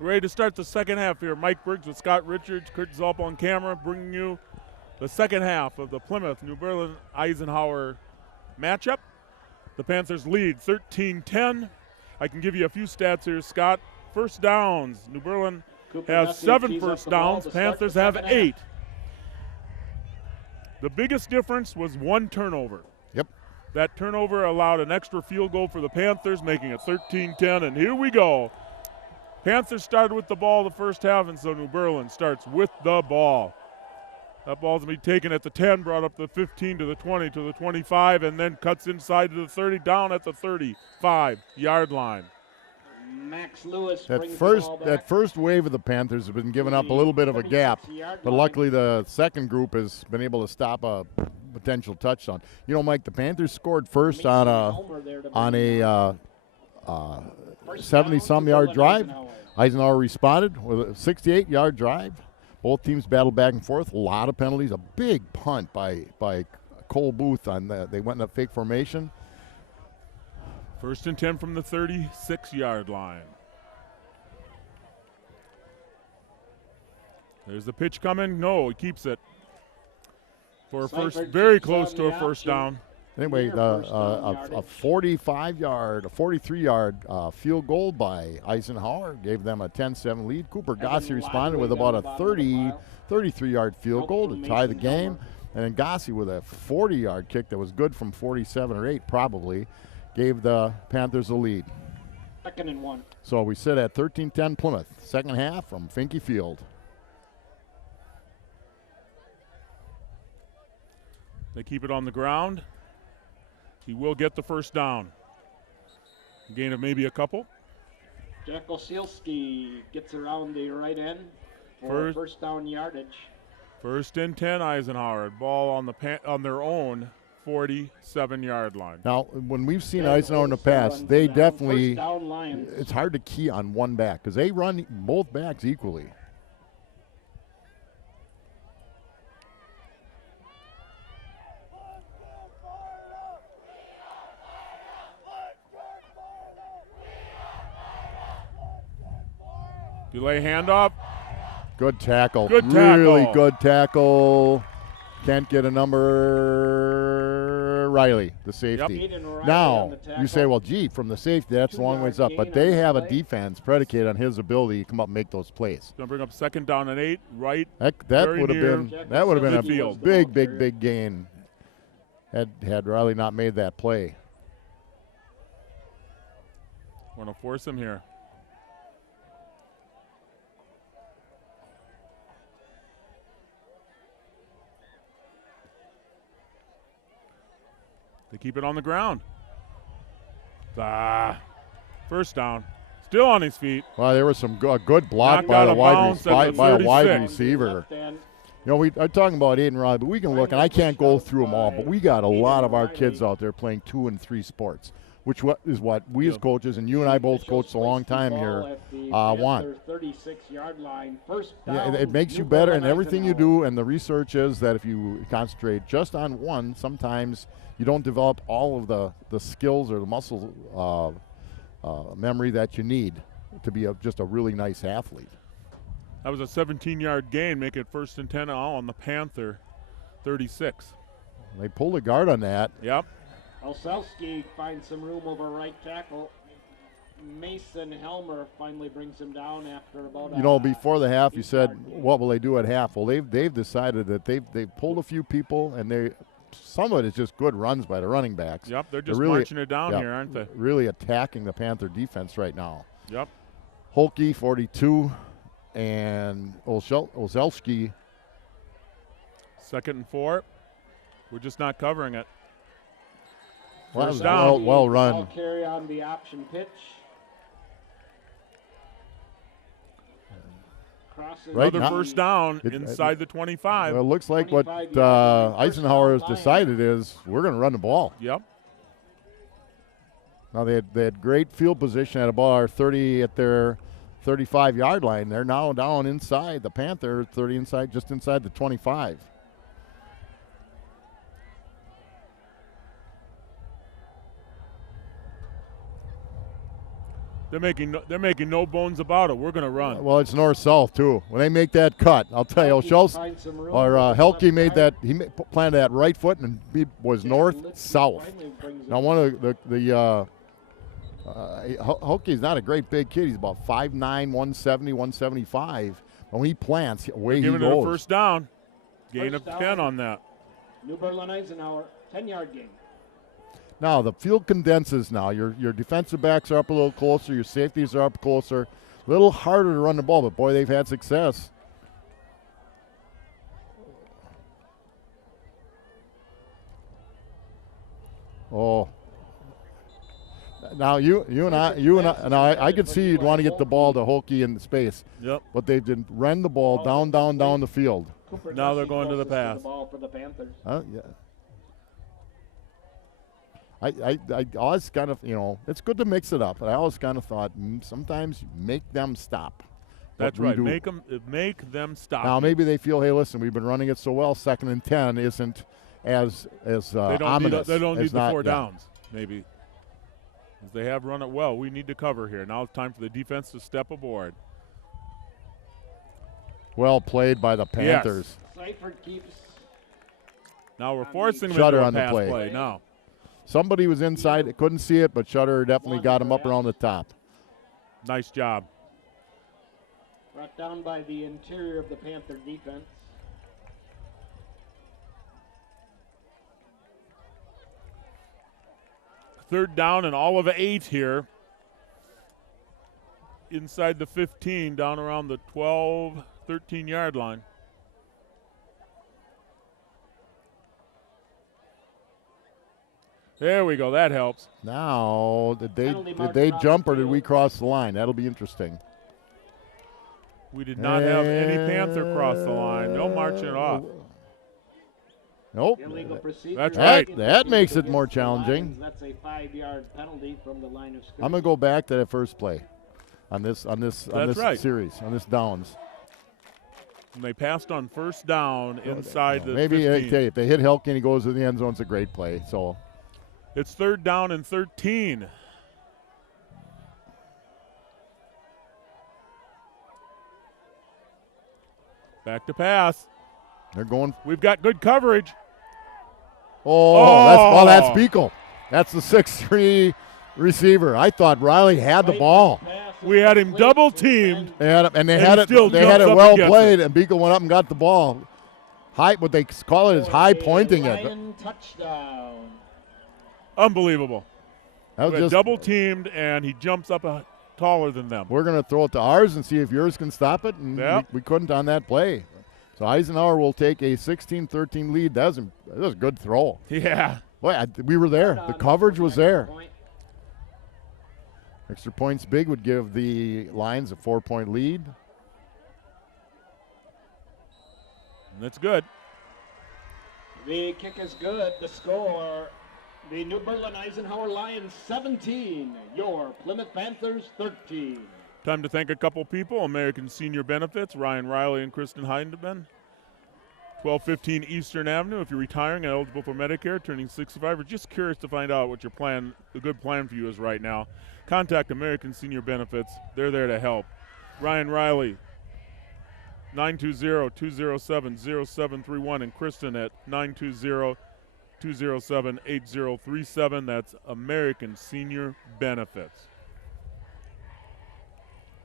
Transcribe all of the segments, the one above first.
Ready to start the second half here. Mike Briggs with Scott Richards, Kurt Zolp on camera, bringing you the second half of the Plymouth New Berlin Eisenhower matchup. The Panthers lead 13-10. I can give you a few stats here, Scott. First downs. New Berlin has 7 first downs. Panthers have 8. The biggest difference was 1 turnover. Yep. That turnover allowed an extra field goal for the Panthers, making it 13-10, and here we go. Panthers started with the ball the first half, and so New Berlin starts with the ball. That ball's going to be taken at the 10, brought up to the 15, to the 20, to the 25, and then cuts inside to the 30, down at the 35-yard line. Max Lewis that first wave of the Panthers have been giving up a little bit of a gap, but luckily the second group has been able to stop a potential touchdown. You know, Mike, the Panthers scored first on a 70-some yard drive. Eisenhower responded with a 68-yard drive. Both teams battled back and forth. A lot of penalties. A big punt by Cole Booth on that. They went in a fake formation. First and 10 from the 36-yard line. There's the pitch coming. No, he keeps it for a first, very close to a first down. Anyway, a 45-yard, a 43-yard field goal by Eisenhower gave them a 10-7 lead. Cooper Gossi responded with about a 33-yard field goal to tie the game. And then Gossi with a 40-yard kick that was good from 47 or 8 probably gave the Panthers a lead. 2nd and 1. So we sit at 13-10 Plymouth. Second half from Finke Field. They keep it on the ground. He will get the first down. Gain of maybe a couple. Jack Osilski gets around the right end for first down yardage. First and 10 Eisenhower. Ball on their own 47-yard line. Now, when we've seen Eisenhower in the past, they definitely, it's hard to key on one back because they run both backs equally. Delay handoff. Good tackle. Good tackle. Really good tackle. Can't get a number. Riley, the safety. Yep. Now, you say, well, gee, from the safety, that's a long ways up. But they have a defense predicated on his ability to come up and make those plays. Going to bring up second down and 8, right? That would have been a field. big gain had Riley not made that play. Want to force him here. They keep it on the ground. First down. Still on his feet. Well, there was some good block Knocked by out a of wide bounds at the by a wide 36. receiver. You know, we are talking about Aiden Riley, but we can look, and I can't go through them all, but we got a lot of our kids out there playing 2 and 3 sports, which is what we as coaches, and you and I both coached a long time here, want. 36-yard line. First Yeah, down, it makes you New better Berlin in everything you Eisenhower. do, and the research is that if you concentrate just on one, sometimes you don't develop all of the skills or the muscle memory that you need to be just a really nice athlete. That was a 17-yard gain, make it first and 10 all on the Panther 36. They pulled a guard on that. Yep. Oselski finds some room over right tackle. Mason Helmer finally brings him down after about You know, before the half, you said, what will they do at half? Well, they've decided that they've pulled a few people, and some of it is just good runs by the running backs. Yep, they're just really, marching it down here, aren't they? Really attacking the Panther defense right now. Yep. Holke, 42, and Ozelski. Second and 4. We're just not covering it. First down. Well run. Ball carry on the option pitch. Crosses Right Another now- first down inside the 25. Well, it looks like what 25 yards, first Eisenhower has down, decided is we're going to run the ball. Yep. Now they had great field position at about our 30 at their 35-yard line. They're now down inside the Panther, 30 inside, just inside the 25. They're making no bones about it. We're going to run. Well, it's north-south, too. When they make that cut, I'll tell you, Helke made that, planted that right foot and he was north-south. Now, one of Helke's not a great big kid. He's about 5'9", 170, 175. When he plants, away he goes. Giving it a first down. Gain of 10 on that. New Berlin Eisenhower, 10-yard gain. Now, the field condenses now. Your defensive backs are up a little closer. Your safeties are up closer. A little harder to run the ball, but, boy, they've had success. Oh. Now, I could see you'd want to get the ball to Holke in space. Yep. But they've been run the ball down the field. Now they're going to the pass. The ball for the Panthers. Yeah. I always kind of, it's good to mix it up, but I always kind of thought sometimes make them stop. That's right. Make them stop. Now maybe they feel, hey, listen, we've been running it so well. 2nd and 10 isn't as ominous. They don't need the 4 downs. Maybe, as they have run it well. We need to cover here. Now it's time for the defense to step aboard. Well played by the Panthers. Yes. Seifert keeps. Now we're forcing them Shutter into a on the pass play. play now. Somebody was inside, couldn't see it, but Shutter definitely got him up around the top. Nice job. Brought down by the interior of the Panther defense. Third down and all of 8 here. Inside the 15, down around the 12, 13-yard line. There we go. That helps. Now, did they jump or did we cross the line? That'll be interesting. We did not have any Panther cross the line. No marching it off. Nope. That's right. That makes it more challenging. That's a 5-yard penalty from the line of scrimmage. I'm going to go back to that first play on this series, on this downs. And they passed on first down inside the maybe 15. If they hit Helke and he goes to the end zone, it's a great play. So it's 3rd down and 13. Back to pass. They're going. We've got good coverage. That's Beekle. That's the 6'3" receiver. I thought Riley had the ball. We had him double teamed. They had it well played, and Beekle went up and got the ball. What they call it is high pointing it. Touchdown. Unbelievable. That was just double teamed, and he jumps up taller than them. We're going to throw it to ours and see if yours can stop it, and we couldn't on that play. So Eisenhower will take a 16-13 lead. That was a good throw. Yeah. Boy, we were there. The coverage was there. Extra points big would give the Lions a 4-point lead. That's good. The kick is good. The score, the New Berlin Eisenhower Lions 17, your Plymouth Panthers 13. Time to thank a couple people. American Senior Benefits, Ryan Riley and Kristen Heidemann. 1215 Eastern Avenue. If you're retiring and eligible for Medicare, turning 65, or just curious to find out what a good plan for you is right now, contact American Senior Benefits. They're there to help. Ryan Riley, 920-207-0731, and Kristen at 920-207-8037. That's American Senior Benefits.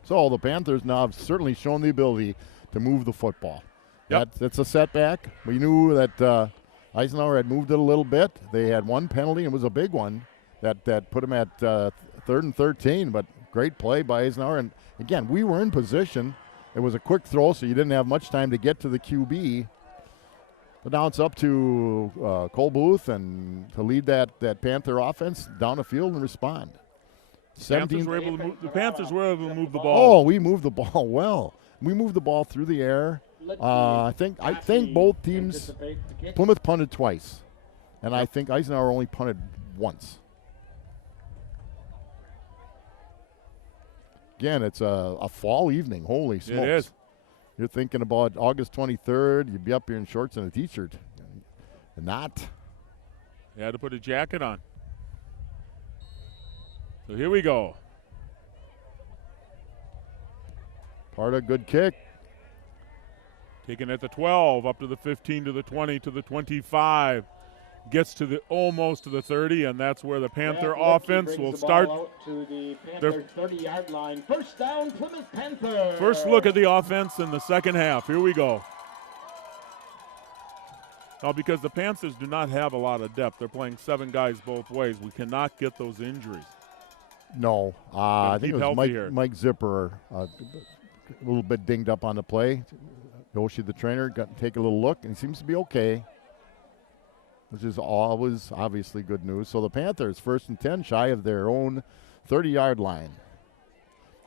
So the Panthers now have certainly shown the ability to move the football. Yep. That's a setback. We knew that Eisenhower had moved it a little bit. They had one penalty, and it was a big one that put them at 3rd and 13, but great play by Eisenhower. And, again, we were in position. It was a quick throw, so you didn't have much time to get to the QB. But now it's up to Cole Booth and to lead that Panther offense down the field and respond. The Panthers were able to move the ball. Oh, we moved the ball well. We moved the ball through the air. I think both teams. Plymouth punted twice, and I think Eisenhower only punted once. Again, it's a fall evening. Holy smokes! It is. You're thinking about August 23rd. You'd be up here in shorts and a T-shirt. Not. You had to put a jacket on. So here we go. Parda, good kick. Taken at the 12, up to the 15, to the 20, to the 25. Gets to the almost to the 30, and that's where the Panther offense will start. To the Panther 30-yard line. First down, Plymouth Panther. First look at the offense in the second half. Here we go. Now, because the Panthers do not have a lot of depth, they're playing 7 guys both ways. We cannot get those injuries. No, I think keep it was healthy here. Mike Zipper, a little bit dinged up on the play. Yoshi, the trainer, got to take a little look, and he seems to be okay, which is always obviously good news. So the Panthers, 1st and 10, shy of their own 30-yard line.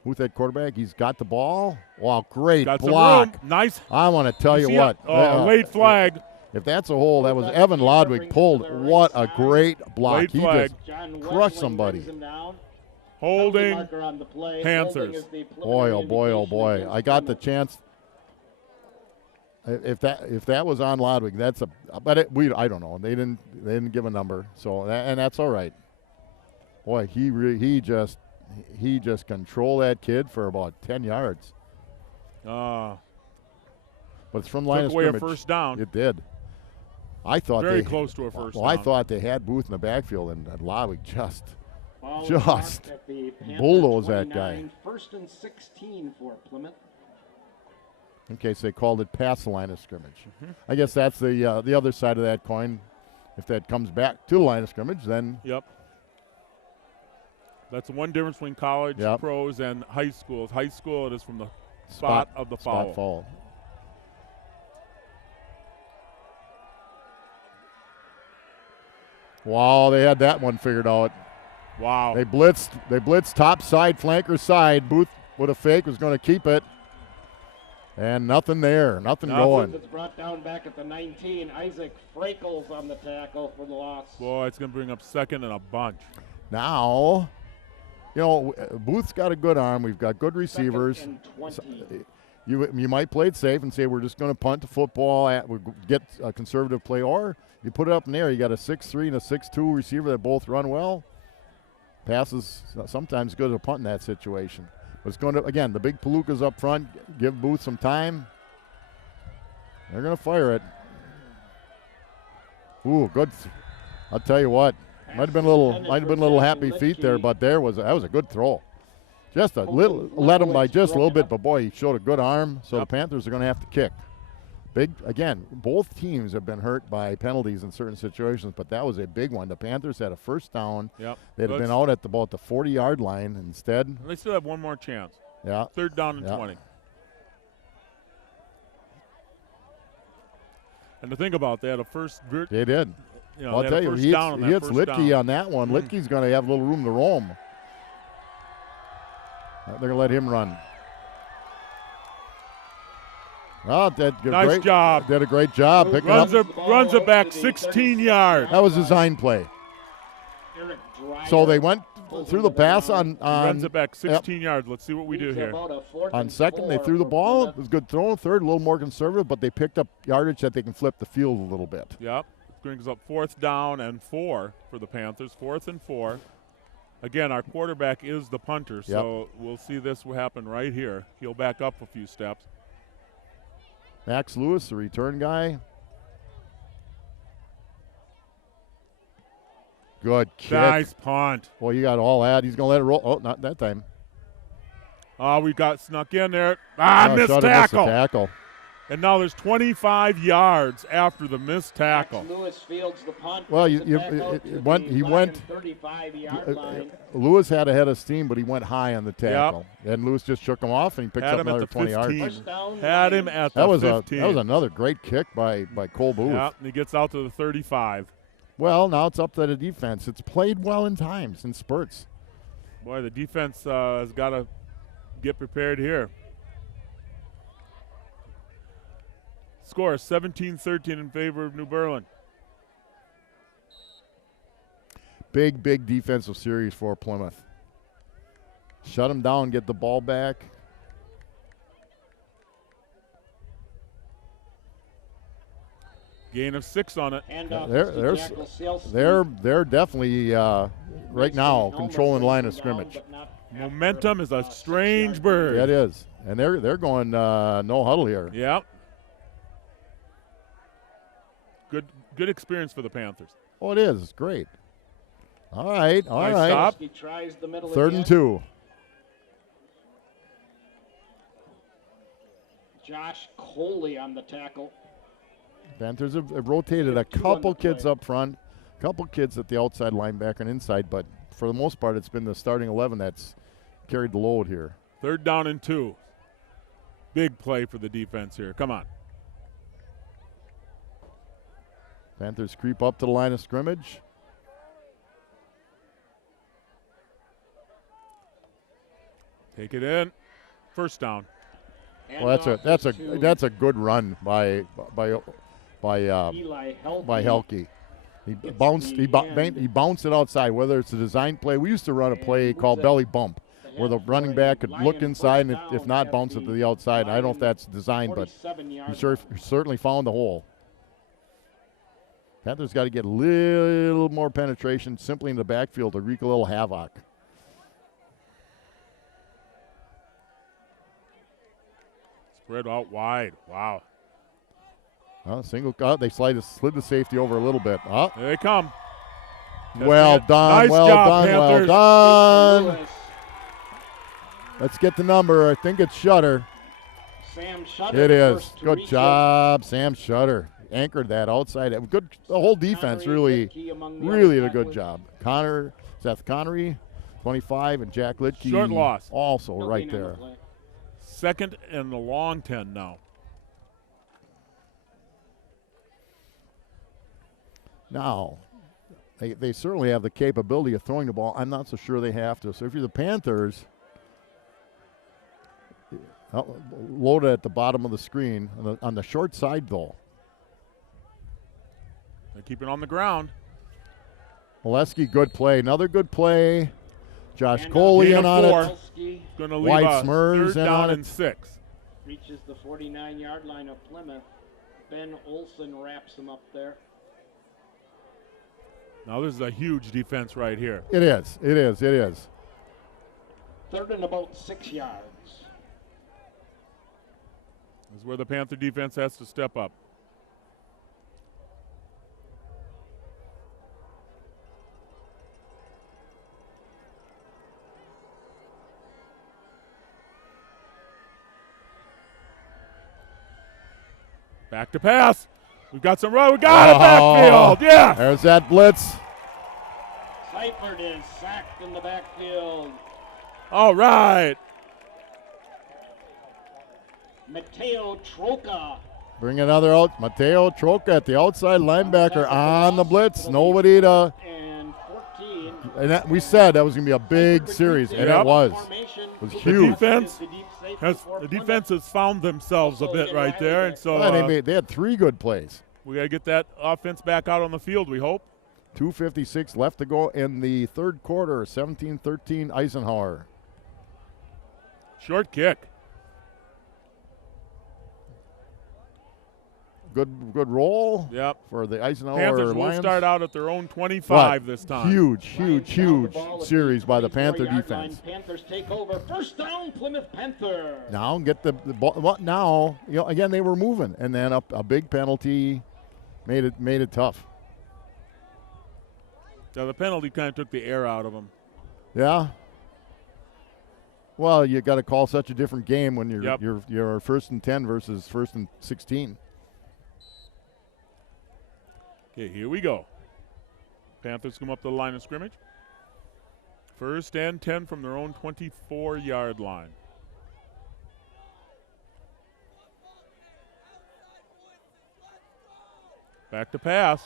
Who's that quarterback? He's got the ball. Wow, great Got block. some room. Nice. I want to tell you see what. it? Late flag. If that's a hole, that was Evan Lodwig pulled. What a great block. Late He flag. just crushed somebody. Holding Panthers. Boy, oh boy, oh boy. I got the chance. If that was on Lodwig, that's a. But I don't know. They didn't give a number. So and that's all right. Boy, he just controlled that kid for about 10 yards. But it's from line of Took away scrimmage. a first down. It did. I thought Very they close to a first well, down. I thought they had Booth in the backfield, and Lodwig just bulldozed that guy. 1st and 16 for Plymouth. In case they called it past the line of scrimmage. I guess that's the other side of that coin. If that comes back to the line of scrimmage, then Yep. That's the one difference between college, Yep. pros, and high schools. High school, it is from the spot of the foul. Spot foul. Wow, they had that one figured out. Wow. They blitzed top side, flanker side. Booth with a fake was going to keep it. And nothing there, nothing going. It's brought down back at the 19. Isaac Freckles on the tackle for the loss. Boy, it's going to bring up second and a bunch. Now, Booth's got a good arm. We've got good receivers. 2nd and 20. You might play it safe and say we're just going to punt the football, we get a conservative play, or you put it up in the air. You got a 6'3" and a 6'2" receiver that both run well. Passes sometimes good as a punt in that situation. But it's going to, again, the big Palookas up front, give Booth some time. They're going to fire it. Ooh, good. I'll tell you what. Might have been a little happy feet there, but that was a good throw. Just a little, led him by just a little bit, but boy, he showed a good arm. So the Panthers are going to have to kick. Big again. Both teams have been hurt by penalties in certain situations, but that was a big one. The Panthers had a first down. Yep. They'd have been out at about the 40-yard line instead. They still have one more chance. Yeah. 3rd down and 20. And to think about that, a first. They did. I'll they had tell a you, first he down on that hits first Litke down. on that one. Litke's going to have a little room to roam. They're going to let him run. Oh, Nice job. Did a great job picking up. Runs it back 16 yards. That was design play. So they went through the pass on Runs it back 16 yards. Let's see what we do here. On second, they threw the ball. It was a good throw. Third, a little more conservative, but they picked up yardage that they can flip the field a little bit. Yep. Brings up 4th down and 4 for the Panthers. 4th and 4. Again, our quarterback is the punter, so we'll see this will happen right here. He'll back up a few steps. Max Lewis, the return guy. Good kick. Nice punt. Well, you got all that. He's going to let it roll. Oh, not that time. Oh, we got snuck in there. Missed Missed tackle. the tackle. And now there's 25 yards after the missed tackle. Lewis fields the punt. Well, he went. 35-yard line. Lewis had a head of steam, but he went high on the tackle. And Lewis just shook him off, and he picked Had up him at another the 20 yards. 15. Had him at the That was 15. that was another great kick by Cole Booth. Yeah, and he gets out to the 35. Well, now it's up to the defense. It's played well in times, in spurts. Boy, the defense has got to get prepared here. Score 17-13 in favor of New Berlin. Big defensive series for Plymouth. Shut them down, get the ball back. Gain of 6 on it. They're definitely right now controlling the line of scrimmage. Momentum is a strange bird. Yeah, it is. And they're going no huddle here. Yep. Good experience for the Panthers. Oh, it is. It's great. All right. Nice stop. He tries the middle 3rd again. and 2. Josh Coley on the tackle. Panthers have rotated a 2 on couple the kids play. up front, a couple kids at the outside linebacker and inside, but for the most part, it's been the starting 11 that's carried the load here. 3rd down and 2. Big play for the defense here. Come on. Panthers creep up to the line of scrimmage. Take it in. 1st down. Well, that's Handoff a good run by Eli Helke. Helke. He Gets bounced the end. he bounced it outside. Whether it's a design play, we used to run a play And called moves it belly bump, where the ahead running for back could Lion look first inside and if down not at bounce it to the the outside. I don't know if Lion that's design, but 47-yard he line. certainly found the hole. Panthers got to get a little more penetration simply in the backfield to wreak a little havoc. Spread out wide. Wow. They slid the safety over a little bit. There they come. Well done, Nice well job, done, well Panthers. done. Lewis. Let's get the number. I think it's Shutter. Sam Shutter. It is. first to Good reach job, Sam Shutter. Anchored that outside. Good. The whole it. defense Connery, really Littke among the did a other good tacklers. job. Seth Connery, 25, and Jack Littke. Short loss. Also Nothing right on the there. play. 2nd and a long 10 now. Now, they certainly have the capability of throwing the ball. I'm not so sure they have to. So if you're the Panthers, load it at the bottom of the screen on the short side, though. They keep it on the ground. Molesky, good play. Another good play. Josh Handoff Coley Gain in of on 4. it. Polsky Going to leave White a Smurs 3rd in down on and it. 6. reaches the 49-yard line of Plymouth. Ben Olson wraps him up there. Now this is a huge defense right here. It is. 3rd and about 6 yards. This is where the Panther defense has to step up. Back to pass. We've got some run. We got it backfield. Yeah. There's that blitz. Seifert is sacked in the backfield. All right. Mateo Troca. Bring another out. Mateo Troca at the outside linebacker on the blitz. Nobody to. And 14. And that, we said that was going to be a big series, and Yep. it was. Formation. It was The huge. defense Has the defense has found themselves a bit right there, and so Well, they had 3 good plays. we got to get that offense back out on the field, we hope. 2:56 left to go in the third quarter. 17-13 Eisenhower. Short kick. Good roll Yep. for the Eisenhower Panthers will Lions. start out at their own 25 this time. Huge series by the Panther 24-yard defense. line. Panthers take over. First down, Plymouth Panther. Now get the ball. Well, now again they were moving, and then a big penalty made it tough. So the penalty kind of took the air out of them. Yeah. Well, you got to call such a different game when you're Yep. you're 1st and 10 versus 1st and 16. Okay, here we go. Panthers come up to the line of scrimmage. 1st and 10 from their own 24-yard line. Back to pass.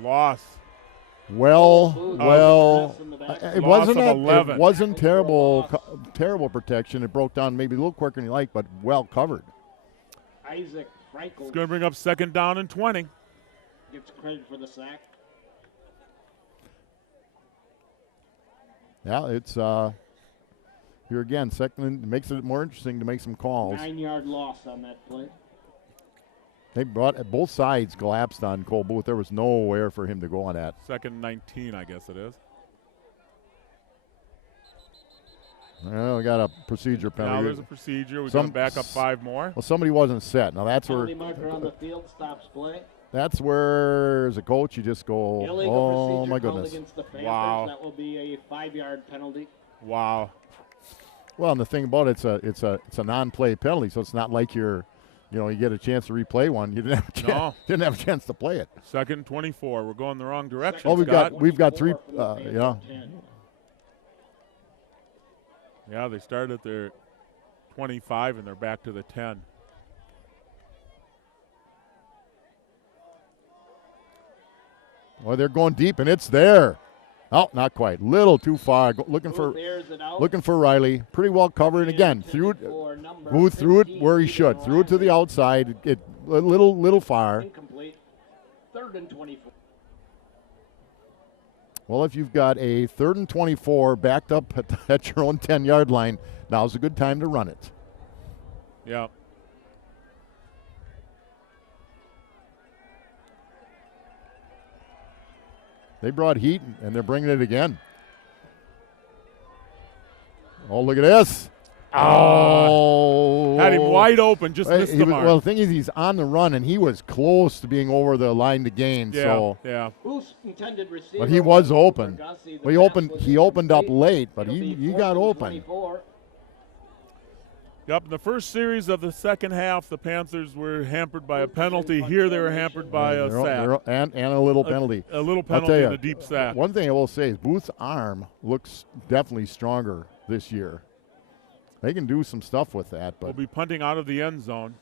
Loss. Well, it Loss of wasn't 11. it wasn't terrible protection. It broke down maybe a little quicker than you like, but well covered. Isaac Frankel It's going to bring up 2nd down and 20. gets credit for the sack. Yeah, it's here again. Second makes it more interesting to make some calls. 9-yard loss on that play. They brought both sides collapsed on Cole Booth. There was nowhere for him to go on that. 2nd and 19, I guess it is. Well, we got a procedure penalty. Now there's a procedure. We're Some- going to back up 5 more. Well, somebody wasn't set. Now that's Penalty where marker on the field stops play. that's where as a coach you just go, Illegal oh procedure my called goodness. against the Panthers. Wow. That will be a 5-yard penalty. Wow. Well, and the thing about it, it's a non-play penalty, so it's not like you get a chance to replay one. You didn't have a chance, No. didn't have a chance to play it. 2nd and 24. We're going the wrong direction, Oh, Scott. we've got 3. 24 from the Panther Yeah. 10. Yeah, they started at their 25 and they're back to the 10. Well, they're going deep, and it's there. Oh, not quite. Little too far. Looking Booth airs it out. for Riley. Pretty well covered. And again, threw it. For number Booth threw it 15, where he Ethan should. Threw it to the Riley. outside. It a little far. Incomplete. 3rd and 24. Well, if you've got a 3rd and 24 backed up at your own 10-yard line, now's a good time to run it. Yeah. They brought heat, and they're bringing it again. Oh, look at this. Oh. Had him wide open, just Hey, missed he the was- mark. well, the thing is, he's on the run, and he was close to being over the line to gain. yeah, So, yeah. Booth's intended receiver. but he was open. Gussie. The Well, pass was he opened up incomplete. late, but It'll he be got 4th and open. 24. Yep, in the first series of the second half, the Panthers were hampered by a penalty. Here they were hampered by a sack. And a little penalty. A little I'll tell penalty you, and a deep sack. One thing I will say is Booth's arm looks definitely stronger this year. They can do some stuff with that, We'll but be punting out of the end zone.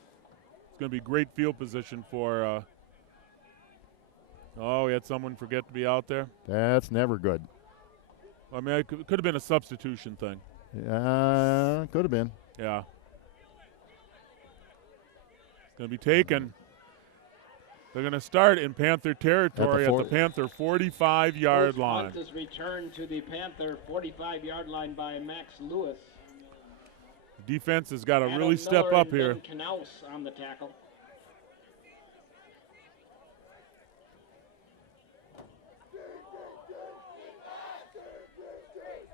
It's going to be great field position for. We had someone forget to be out there. that's never good. I mean, it could have been a substitution thing. Yeah, could have been. Yeah. It's going to be taken. They're going to start in Panther territory at the Panther 45-yard First line. punt is returned to the Panther 45-yard line by Max Lewis. Defense has got to Adam really step Miller up and here. Ben Knaus on the tackle.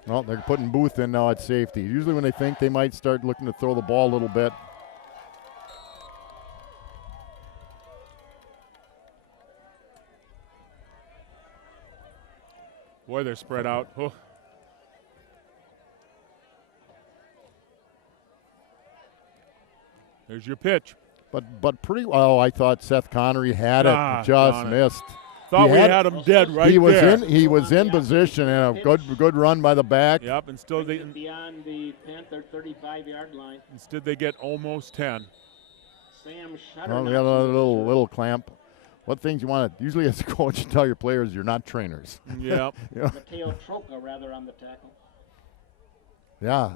Well, they're putting Booth in now at safety. Usually when they think they might start looking to throw the ball a little bit. Boy, they're spread out. Oh. There's your pitch. But pretty well, I thought Seth Connery had it, Ah, just darn it. missed. Thought He we had- had him dead right he was there. he was in position and a good run by the back. Yep, and still they Beyond the Panther 35-yard line. instead they get almost 10. Sam Shutter. Well, we got a little clamp. What things you want to usually as a coach you tell your players you're not trainers. Yep. Mateo Troca rather on the tackle. Yeah,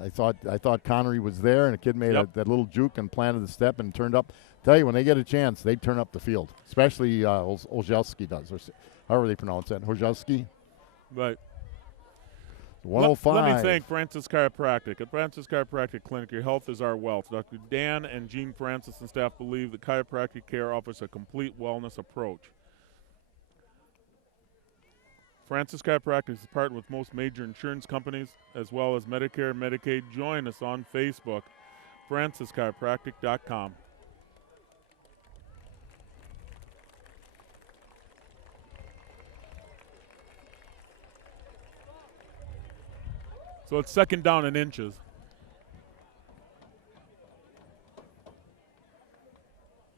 I thought Connery was there, and the kid made Yep. that little juke and planted the step and turned up. Tell you, when they get a chance, they turn up the field, especially Olszewski does, or however they pronounce that. Olszewski, But 105. Let me thank Francis Chiropractic. At Francis Chiropractic Clinic, your health is our wealth. Dr. Dan and Jean Francis and staff believe that chiropractic care offers a complete wellness approach. Francis Chiropractic is partnered with most major insurance companies as well as Medicare and Medicaid. Join us on Facebook, francischiropractic.com. So it's 2nd down and inches.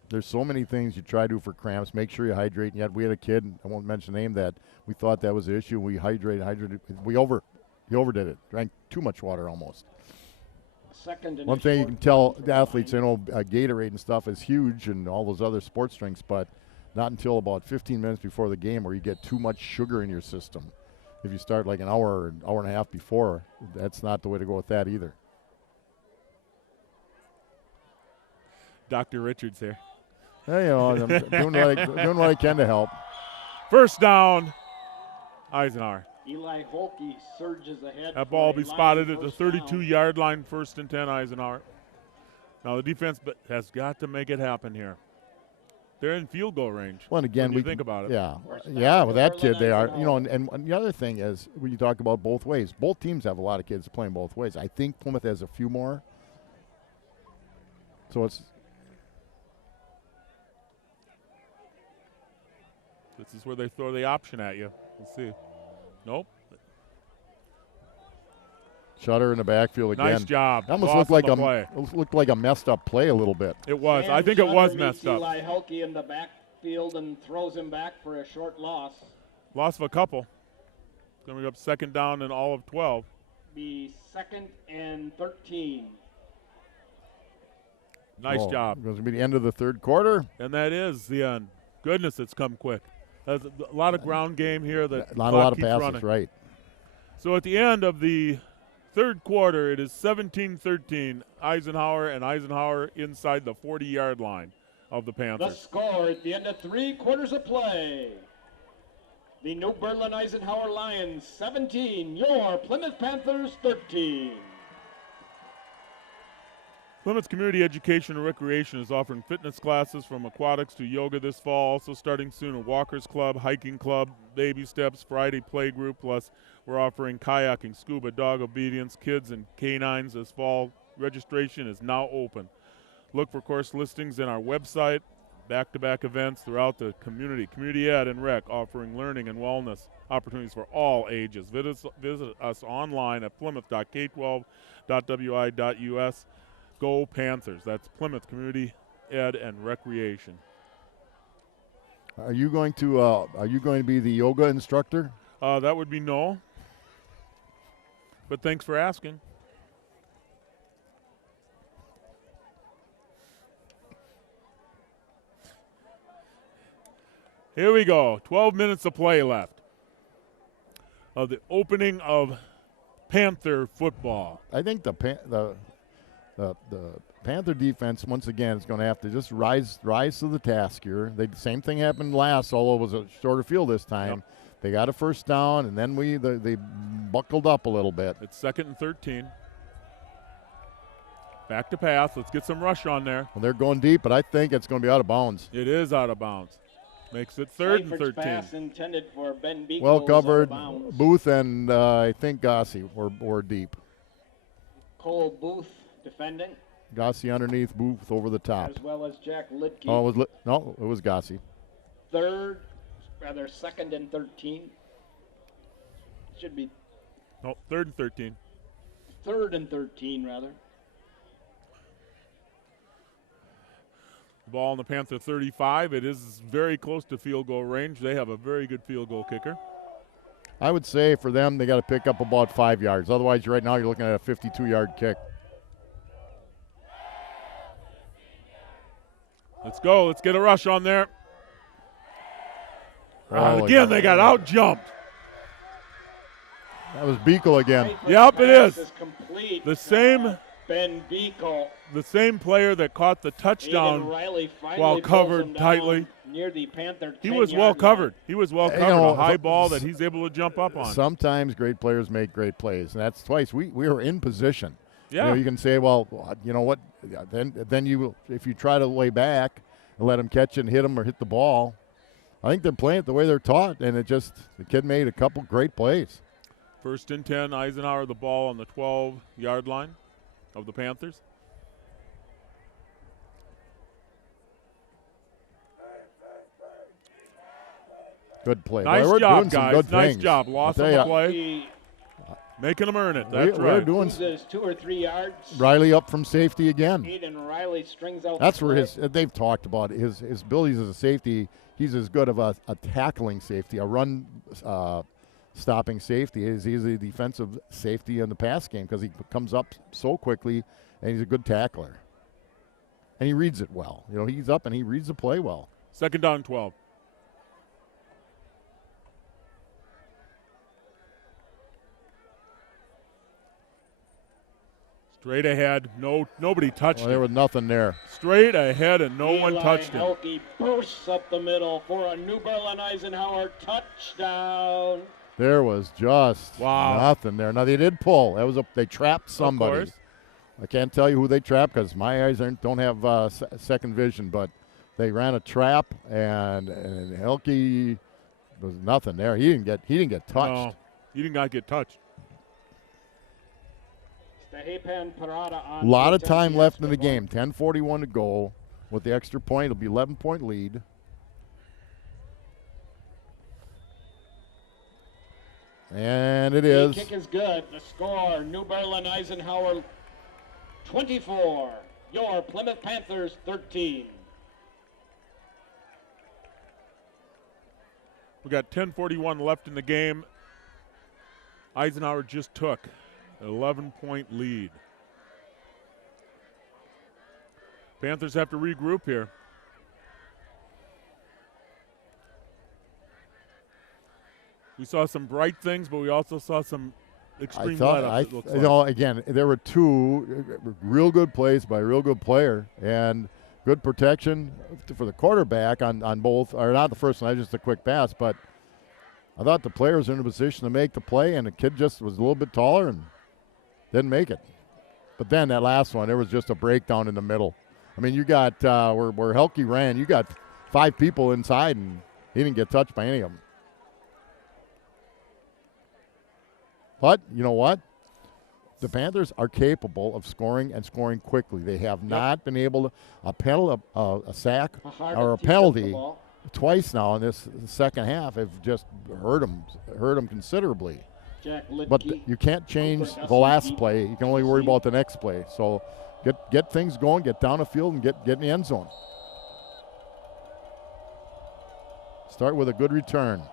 There's so many things you try to do for cramps. Make sure you hydrate. And yet we had a kid, I won't mention the name, that we thought that was the issue. We hydrated. He overdid it. Drank too much water almost. Second and One a thing you short can tell gain for the athletes, line. Gatorade and stuff is huge and all those other sports drinks, but not until about 15 minutes before the game where you get too much sugar in your system. If you start like an hour and a half before, that's not the way to go with that either. Dr. Richards here. Hey, I'm doing what I can to help. 1st down, Eisenhower. Eli Holke surges ahead. That for ball a will be Lion spotted at the first down. 32-yard line, 1st and 10, Eisenhower. Now the defense has got to make it happen here. They're in field goal range. Well, and again, when you think about it. Yeah, First yeah. down With for that kid, they are. Berlin You know, and the other thing is when you talk about both ways, both teams have a lot of kids playing both ways. I think Plymouth has a few more. So it's This is where they throw the option at you. Let's see. Nope. Shutter in the backfield again. Nice job. It almost Loss looked on like the play. looked like a messed up play a little bit. It was. I Sam think it was Shutter messed meets up. Eli Helke in the backfield and throws him back for a short loss. Loss of a couple. Coming up second down and all of 12. Be 2nd and 13. Nice Oh, job. It's going to be the end of the third quarter. And that is the end. Goodness, it's come quick. There's a lot of ground game here. Not a lot of keeps passes, running. right? So at the end of the third quarter, it is 17-13 Eisenhower, and Eisenhower inside the 40-yard line of the The Panthers. score at the end of 3 quarters of play. The New Berlin Eisenhower Lions 17, your Plymouth Panthers 13. Plymouth Community Education and Recreation is offering fitness classes from aquatics to yoga this fall. Also starting soon, a walkers club, hiking club, baby steps, Friday play group. Plus, we're offering kayaking, scuba, dog obedience, kids, and canines this fall. Registration is now open. Look for course listings in our website. Back-to-back events throughout the community. Community Ed and Rec offering learning and wellness opportunities for all ages. Visit us online at plymouth.k12.wi.us. Go Panthers. That's Plymouth Community Ed and Recreation. Are you going to be the yoga instructor? That would be no. But thanks for asking. Here we go. 12 minutes of play left of the opening of Panther football. I think the Panther defense once again is going to have to just rise to the task here. The same thing happened last, although it was a shorter field this time. Yep. They got a first down, and then they buckled up a little bit. It's 2nd and 13. Back to pass. Let's get some rush on there. Well, they're going deep, but I think it's going to be out of bounds. It is out of bounds. Makes it 3rd and Seifert 13. pass intended for Ben Beagle Well is covered. out of bounds. Booth and I think Gossi were deep. Cole Booth defending, Gossi underneath, Booth over the top. as well as Jack Lidke. Oh, it was Gossi. 2nd and 13. Should be No, 3rd and 13. 3rd and 13, rather. Ball on the Panther 35. It is very close to field goal range. They have a very good field goal kicker. I would say for them, they got to pick up about 5 yards. Otherwise, right now you're looking at a 52-yard kick. Let's go. Let's get a rush on there. Oh, Again, they got out-jumped. That was Beagle again. Seifert's Yep, it pass is. Complete. The same Ben Beagle. the same player that caught the Aiden touchdown. Riley finally while pulls covered him down tightly. near the Panther. He was 10-yard well line. covered. He was well You covered. know, A high ball that he's able to jump up on. Sometimes great players make great plays, and that's twice. We were in position. Yeah. You can say, well, you know what? Then you, if you try to lay back and let them catch it and hit them or hit the ball, I think they're playing it the way they're taught, and the kid made a couple great plays. 1st and 10. Eisenhower the ball on the 12-yard line of the Panthers. Good play. Nice Boy, we're job, doing some guys. good Nice things. job. Loss I'll on tell the ya, play. Making them earn it. That's we're right. doing Loses 2 or 3 yards. Riley up from safety again. Aiden Riley strings out. That's the where play. they've talked about his abilities as a safety. He's as good of a tackling safety, a run stopping safety. He's a defensive safety in the pass game because he comes up so quickly, and he's a good tackler. And he reads it well. You know, he's up and he reads the play well. 2nd down 12. Straight ahead. Nobody touched Well, there him. was nothing there. Straight ahead, and no one Eli touched him. Helke bursts up the middle for a New Berlin Eisenhower touchdown. There was just Wow. nothing there. Now they did pull. They trapped somebody. Of course. I can't tell you who they trapped because my eyes don't have second vision, but They ran a trap, and Hilke was nothing there. He didn't get touched. No, he did not get touched. Stepan Parada A on lot of for time Tempe left in the Escobar. game. 10:41 to go. With the extra point, it'll be 11-point lead. And it The is. kick is good. The score, New Berlin Eisenhower 24. Your Plymouth Panthers 13. We got 10:41 left in the game. Eisenhower just took an 11-point lead. Panthers have to regroup here. We saw some bright things, but we also saw some extreme let-ups, it looks like. Again, there were two real good plays by a real good player and good protection for the quarterback on both, or not the first one, just a quick pass, but I thought the player was in a position to make the play, and the kid just was a little bit taller and didn't make it. But then that last one, there was just a breakdown in the middle. I mean, you got where Hilke ran, you got 5 people inside, and he didn't get touched by any of them. But you know what? The Panthers are capable of scoring and scoring quickly. They have not been able to a sack or a penalty twice now in this second half. Have just hurt them considerably. Jack Littke. But you can't change the last play. You can only worry about the next play. So get things going, get down the field, and get in the end zone. Start with a good return.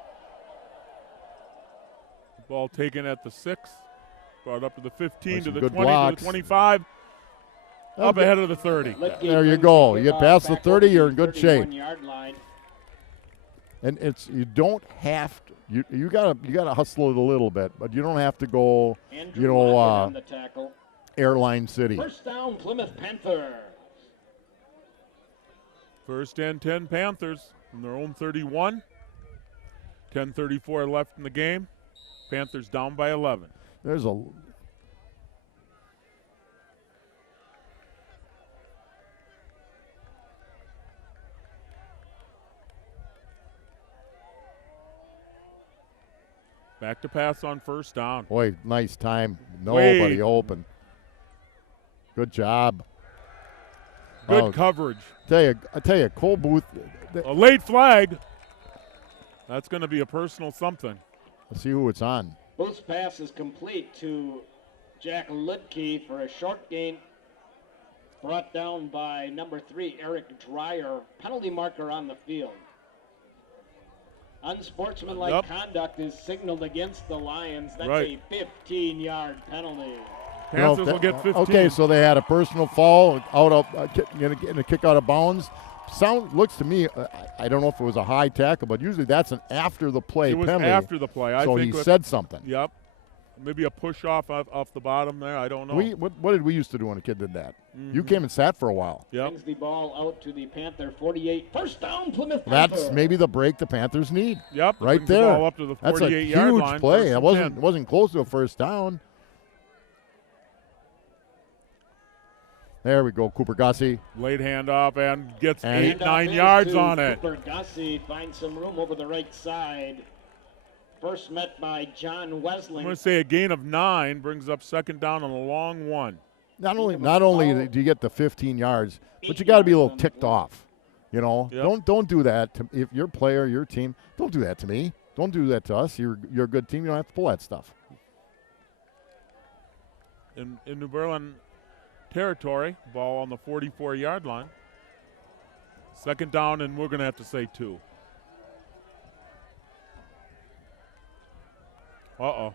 Ball taken at the 6, brought up to the 15, With to some the good 20, blocks. to the 25, up ahead of the 30. Littke There you brings go. the You get kickoff past the back 30, over you're in good shape. 31-yard line. And you don't have to. You gotta hustle it a little bit, but you don't have to go. Andrew Lockett on the tackle. Airline City. First down, Plymouth Panthers. First and 10 Panthers from their own 31. 10:34 left in the game. Panthers down by 11. There's a. Back to pass on first down. Boy, nice time. Nobody open. Good job. Good coverage. I tell you, Cole Booth. A late flag. That's going to be a personal something. Let's see who it's on. Booth's pass is complete to Jack Littke for a short gain. Brought down by number 3, Eric Dreyer. Penalty marker on the field. Unsportsmanlike conduct is signaled against the Lions. That's a 15-yard penalty. Panthers will get 15. Okay, so they had a personal foul out of getting a kick out of bounds. Looks to me, I don't know if it was a high tackle, but usually that's an after the play penalty. It was after the play. I so think he said something. Yep. Maybe a push off the bottom there. I don't know. What did we used to do when a kid did that? Mm-hmm. You came and sat for a while. Yep. Brings the ball out to the Panther 48. First down, Plymouth Panthers. That's maybe the break the Panthers need. Yep. Right there. The ball up to the 48-yard line. That's a huge play. It wasn't close to a first down. There we go, Cooper Gussie. Late handoff and gets 8-9 yards on it. Cooper Gussie finds some room over the right side. First met by John Wesling. I'm going to say a gain of 9 brings up second down on a long one. Not only do you get the 15 yards, but you got to be a little ticked off. You know, don't do that. If your player, your team, don't do that to me. Don't do that to us. You're a good team. You don't have to pull that stuff. In New Berlin territory, ball on the 44-yard line. Second down, and we're going to have to say 2. Uh-oh.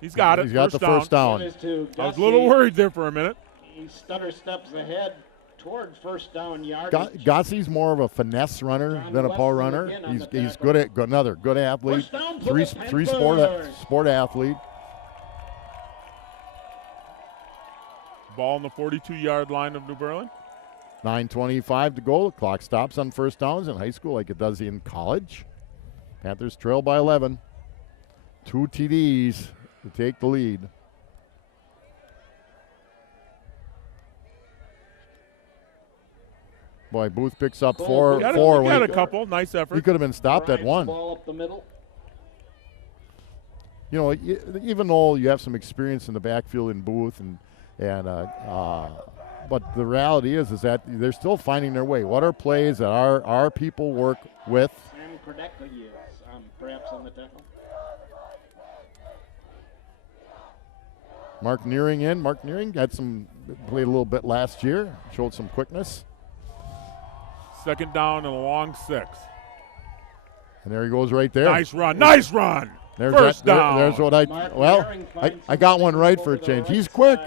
He's got it. He's got the first down. I was a little worried there for a minute. He stutter steps ahead toward first down yard. Gossie's more of a finesse runner than a power runner. He's good at another good athlete. Three sport athlete. Ball on the 42-yard line of New Berlin. 9:25 to go. The clock stops on first downs in high school like it does in college. Panthers trail by 11. 2 TDs to take the lead. Boy, Booth picks up Goal, four. Booth. Four. Got a He couple. Nice effort. could have been stopped at Drives the one. ball up the middle. You know, even though you have some experience in the backfield in Booth, but the reality is that they're still finding their way. What are plays that our people work with? Sam Kradecka is perhaps on the tackle. Mark Nearing in. Mark Nearing played a little bit last year, showed some quickness. Second down and a long 6. And there he goes right there. Nice run. Nice run. There's First that, down. there's what I got one right for a change. He's quick.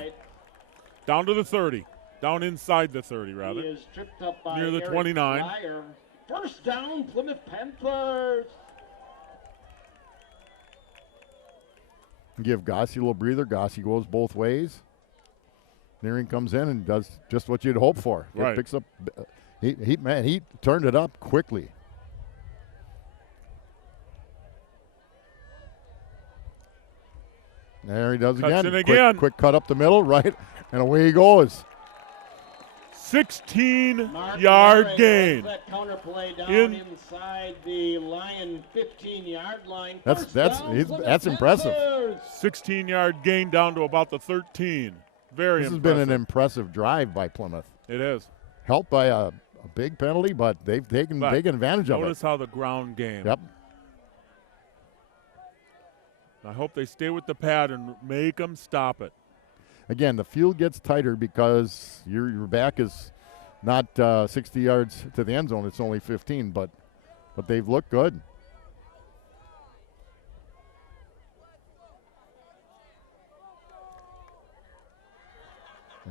Down to the 30. Down inside the 30, rather. He is tripped up by Near the Eric 29. Dwyer. First down, Plymouth Panthers. Give Gossi a little breather. Gossi goes both ways. Nearing comes in and does just what you'd hope for. He Right. picks up. He turned it up quickly. There he does Cuts again. in again. Quick cut up the middle, right, and away he goes. 16-yard gain. That counter play down inside the Lion 15-yard line. That's impressive. 16-yard gain down to about the 13. Very This has impressive. been an impressive drive by Plymouth. It is. Helped by a big penalty, but they've taken advantage of it. Notice how the ground game. Yep. I hope they stay with the pad and make them stop it. Again, the field gets tighter because your back is not 60 yards to the end zone. It's only 15, but they've looked good.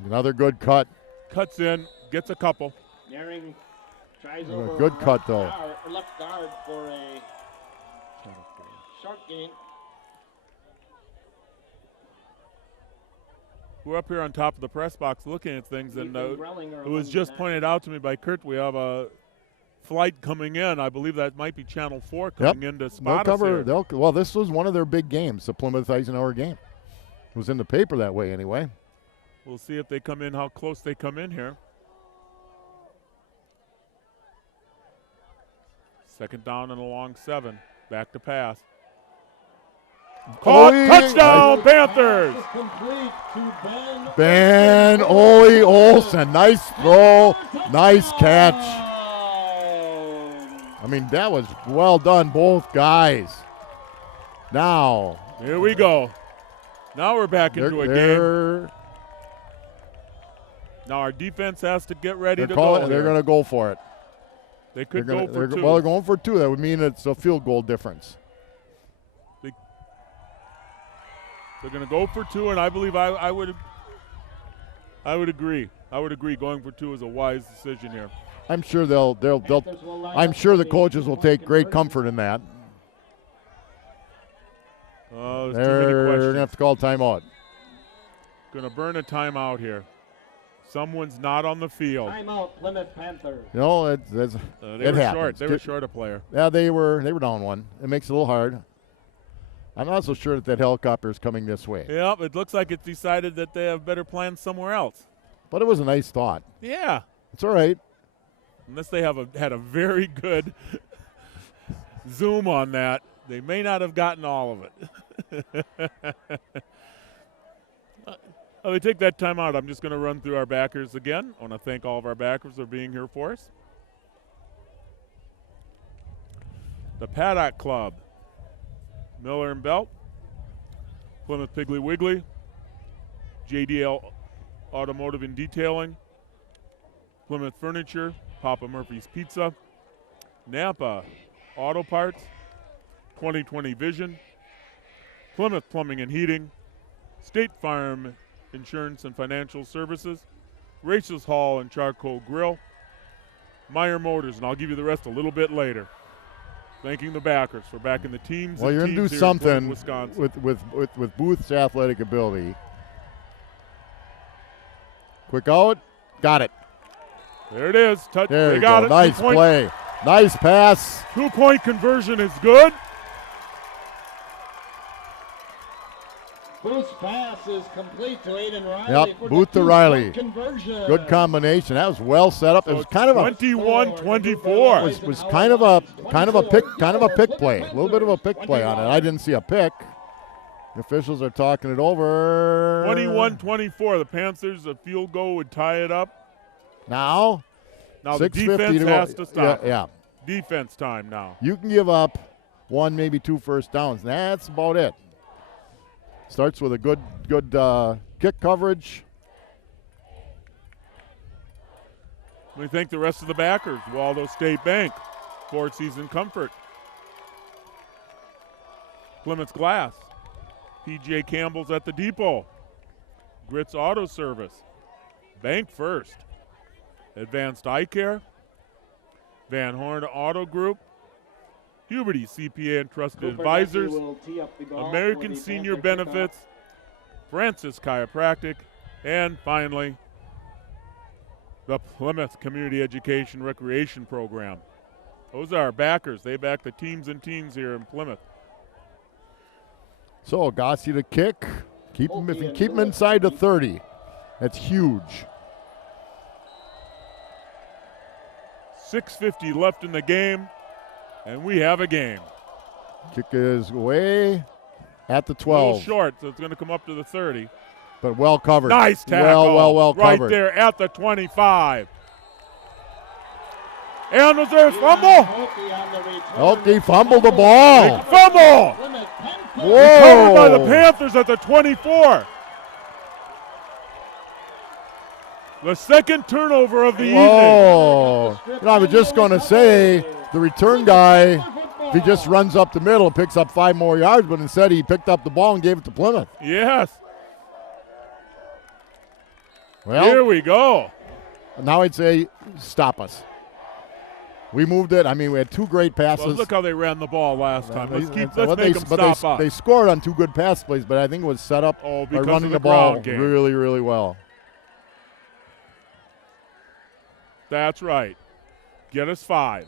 Another good cut. Cuts in, gets a couple. Nearing tries over Good cut, though. left guard for a short gain. We're up here on top of the press box looking at things, and Ethan Grellinger it was on just the pointed out to me by Kurt. We have a flight coming in. I believe that might be Channel 4 coming in to spot us here. Well, this was one of their big games, the Plymouth Eisenhower game. It was in the paper that way anyway. We'll see if they come in, how close they come in here. Second down and a long 7. Back to pass. Caught, touchdown, Panthers! Complete to Ben Ole Olsen, nice throw, nice catch. I mean, that was well done, both guys. Now, Here we go. Now we're back into a game. they're Now our defense has to get ready to calling- go. they're going to go for it. They could go for They're 2. Well, they're going for 2. That would mean it's a field goal difference. They're going to go for 2, and I believe I would agree. I would agree. Going for 2 is a wise decision here. I'm sure I'm sure the coaches will take great comfort in that. There's too many They're going to questions. have to call timeout. Going to burn a timeout here. Someone's not on the field. Timeout, Plymouth Panthers. You know, They it were happens. short. They were short a player. Yeah, they were down 1. It makes it a little hard. I'm not so sure that helicopter is coming this way. Yep, it looks like it's decided that they have better plans somewhere else. But it was a nice thought. Yeah, It's all right. unless they had a very good zoom on that, they may not have gotten all of it. While they take that time out, I'm just going to run through our backers again. I want to thank all of our backers for being here for us. The Paddock Club, Miller and Belt, Plymouth Piggly Wiggly, JDL Automotive and Detailing, Plymouth Furniture, Papa Murphy's Pizza, Napa Auto Parts, 2020 Vision, Plymouth Plumbing and Heating, State Farm Insurance and Financial Services, Rachel's Hall and Charcoal Grill, Meyer Motors, and I'll give you the rest a little bit later. Thanking the backers for backing the teams. Well, and you're going to teams do here in Plymouth, something Wisconsin. with Booth's athletic ability. Quick out. Got it. There it is. Touch. There They you got go. it. Nice play. Nice pass. 2-point conversion is good. Booth's pass is complete to Aiden Riley. Yep, for Booth the to Riley. conversion. Good combination. That was well set up. It was kind of a 21-24. was kind of a pick play. A little bit of a pick play on it. I didn't see a pick. The officials are talking it over. 21-24. The Panthers, a field goal would tie it up. Now the 6:50 defense to go. has to stop. Yeah. Defense time now. You can give up 1, maybe 2 first downs. That's about it. Starts with a good kick coverage. We thank the rest of the backers. Waldo State Bank, Four Season Comfort, Plymouth Glass, PJ Campbell's at the Depot, Grits Auto Service, Bank First, Advanced Eye Care, Van Horn Auto Group, Huberty CPA and Trusted Cooper Advisors, Gussie will tee up the ball American for the Senior Panther Benefits, Francis Chiropractic, and finally, the Plymouth Community Education Recreation Program. Those are our backers. They back the teams and teams here in Plymouth. So Gossi to kick. Keep him if you keep him inside the 30. That's huge. 6:50 left in the game, and we have a game. Kick is away at the A little 12, short, so it's going to come up to the 30. but well covered. Nice tackle. Well right covered. there at the 25. And was there a fumble? He fumbled the ball. Fumble! Whoa! Covered by the Panthers at the 24. The second turnover of the evening. Whoa! I was just going to say the return guy, if he just runs up the middle, picks up 5 more yards, but instead he picked up the ball and gave it to Plymouth. Yes. Well, Here we go. now I'd say stop us. We moved it. I mean, we had 2 great passes. Well, look how they ran the ball last time. Let's make But them stop they us. scored on 2 good pass plays, but I think it was set up by Because running of the the ball ground game. really, really well. That's right. Get us 5.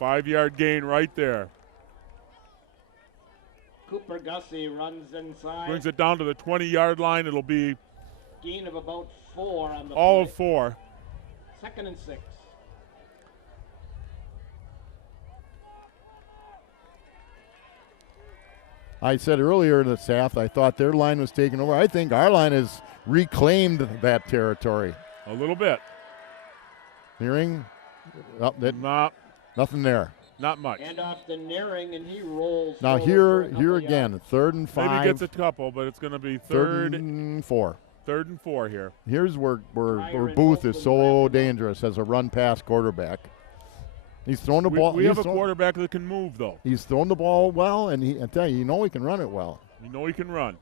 5-yard gain right there. Cooper Gussie runs inside. Brings it down to the 20-yard line. It'll be Gain of about 4 on the all play. of 4. 2nd and 6. I said earlier in the staff, I thought their line was taken over. I think our line has reclaimed that territory. A little bit. Hearing? Not Nothing there. much. And off to Nearing, and he rolls. Now forward for a here couple again, yards. 3rd and 5. Maybe gets a couple, but it's going to be third and 4. 3rd and 4 here. Here's where and Booth is Wilson so wrap it up. dangerous as a run-pass quarterback. He's thrown the ball. We have a he's thrown- quarterback that can move, though. He's thrown the ball well, and I tell you, he can run it well. You know he can run.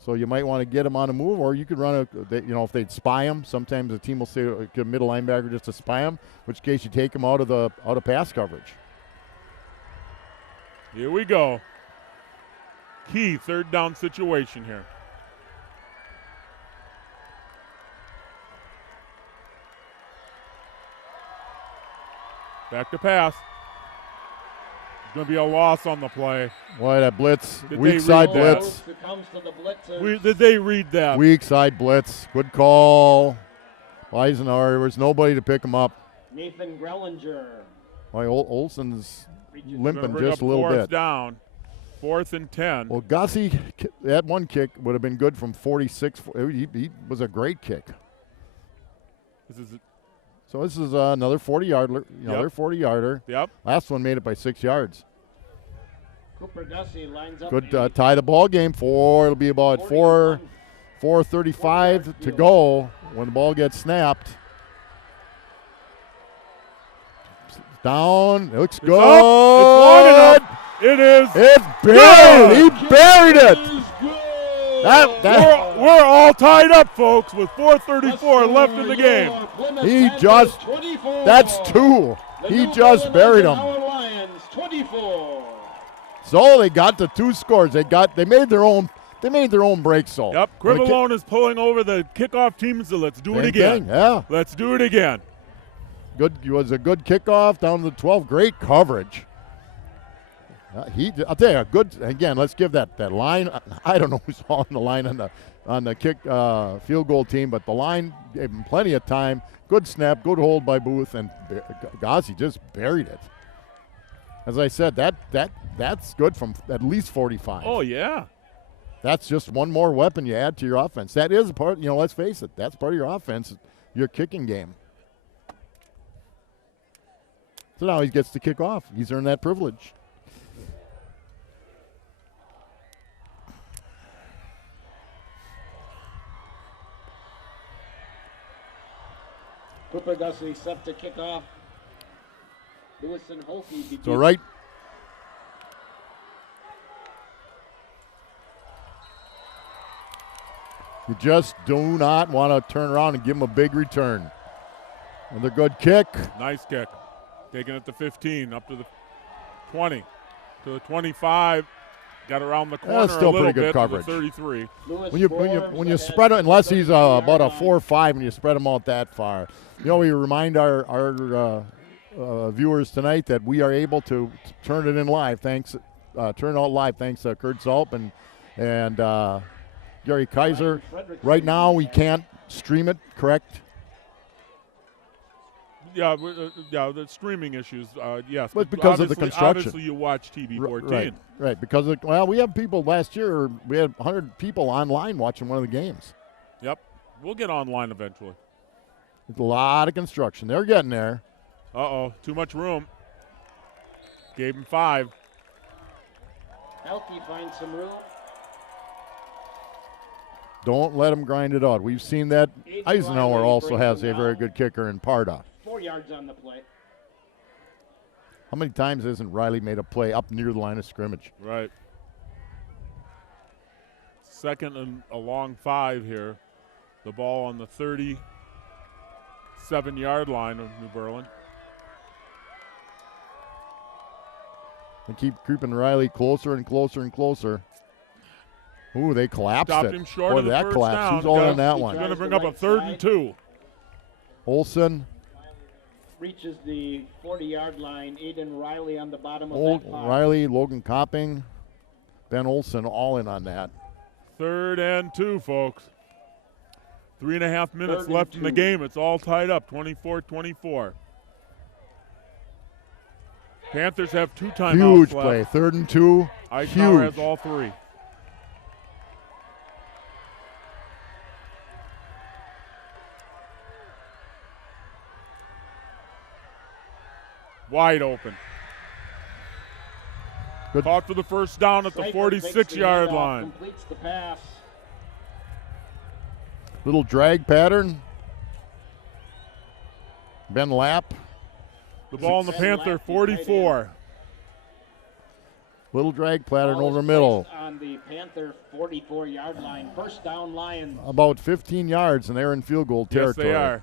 So you might want to get him on a move, or you could run if they'd spy him. Sometimes the team will say a middle linebacker just to spy him, which case you take him out of pass coverage. Here we go. Key 3rd down situation here. Back to pass. It's going to be a loss on the play. Boy, that blitz, Did weak they side read that? blitz, It comes to the blitzers. Did they read that? weak side blitz. Good call. Eisenhower, there was nobody to pick him up. Nathan Grellinger. Boy, Olson's Gonna limping bring just up a little 4th bit. down. 4th and 10. Well, Gussie, that one kick would have been good from 46. He was a great kick. This is So this is another 40-yarder. Another 40-yarder. yep. Last one made it by 6 yards. Cooper Gussie lines up. Good tie the ball game. It'll be about 4:35 to go when the ball gets snapped. Down. It looks good. Up. It's long enough. It is. It's buried. He buried it. We're all tied up, folks, with 4:34 left in the game. He just, that's 2. He just buried him. Lions 24. So they got the 2 scores. They made their own break. So Yep. Crivolone is pulling over the kickoff team, so let's do it Same again. thing, yeah. Let's do it again. Good. It was a good kickoff down to the 12. Great coverage. I'll tell you, good. Again, let's give that line. I don't know who's on the line on the kick field goal team, but the line gave him plenty of time. Good snap, good hold by Booth, and Ghazi just buried it. As I said, that's good from at least 45. Oh, yeah. That's just one more weapon you add to your offense. That is a part. Let's face it. That's part of your offense, your kicking game. So now he gets to kick off. He's earned that privilege. Cooper Gussie set to kick off. Lewis and Holke. So right. You just do not want to turn around and give him a big return. Another good kick. Nice kick. Taking it to 15, up to the 20, to the 25. Got around the corner That's still a little pretty good bit coverage. to the 33. When you spread it, unless he's about a 4-5 and you spread him out that far. We remind our viewers tonight that we are able to turn it in live. Turn it out live thanks to Kurt Zulp and Gary Kaiser. Right now we can't stream it, correct? Yeah, the streaming issues, yes. But because of the construction. Obviously, you watch TV 14. Right. Because we have people last year. We had 100 people online watching one of the games. Yep, we'll get online eventually. There's a lot of construction. They're getting there. Too much room. Gave him 5. Helke finds some room. Don't let them grind it out. We've seen that. Eisenhower also has a very good kicker in Parda. 4 yards on the play. How many times hasn't Riley made a play up near the line of scrimmage? Right. Second and a long 5 here. The ball on the 37-yard line of New Berlin. They keep creeping Riley closer and closer and closer. Ooh, they collapsed Stopped it. him short Boy, of the that first collapse. down. Who's all in that one? He's going to bring up a 3rd and 2. Olson. Reaches the 40-yard line. Aiden Riley on the bottom of that pod. Riley, Logan Copping, Ben Olson all in on that. 3rd and 2, folks. 3.5 minutes left in the game. It's all tied up, 24-24. Panthers have 2 timeouts Huge left. play. 3rd and 2. Eisenhower Huge. has all 3. Wide open. Good. Caught for the first down at the 46-yard line. Completes the pass. Little drag pattern. Ben Lapp. The ball on the Panther 44. Little drag pattern Ball over the is middle. placed on the Panther 44-yard line. First down, Lions. About 15 yards, and they're in field goal territory. Yes, they are.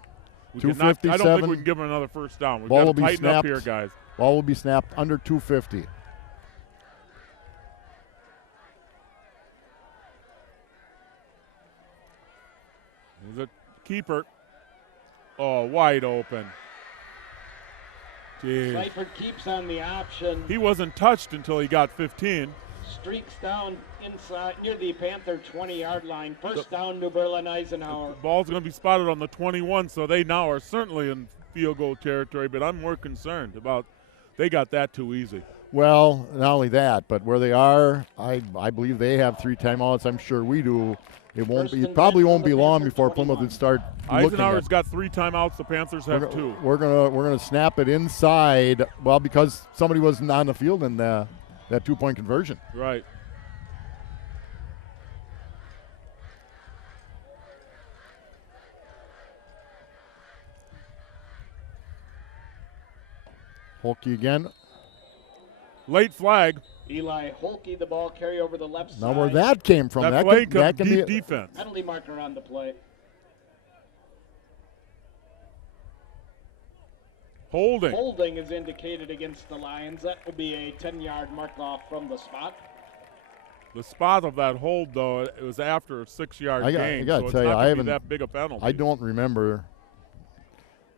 I don't 2:57. think we can give them another first down. We've Ball got will to be tighten up snapped. here, guys. Ball will be snapped under 2:50. He's a keeper. Oh, wide open. Jeez. Seifert keeps on the option. He wasn't touched until he got 15. Streaks down inside near the Panther 20-yard line. First down, New Berlin Eisenhower. The ball's going to be spotted on the 21, so they now are certainly in field goal territory, but I'm more concerned about they got that too easy. Well, not only that, but where they are, I believe they have 3 timeouts. I'm sure we do. It probably won't be long before Plymouth would start looking Eisenhower's at. got 3 timeouts. The Panthers have 2. We're gonna snap it inside. Well, because somebody wasn't on the field in that 2-point conversion. Right. Holke again. Late flag. Eli Holke, the ball carry over the left Now side. where that came from? That play that can deep be defense. Penalty marker on the play. Holding. Holding is indicated against the Lions. That will be a 10-yard mark off from the spot. The spot of that hold, though, it was after a 6-yard gain, I gotta so it's tell you, not I going to haven't. be that big a penalty. I don't remember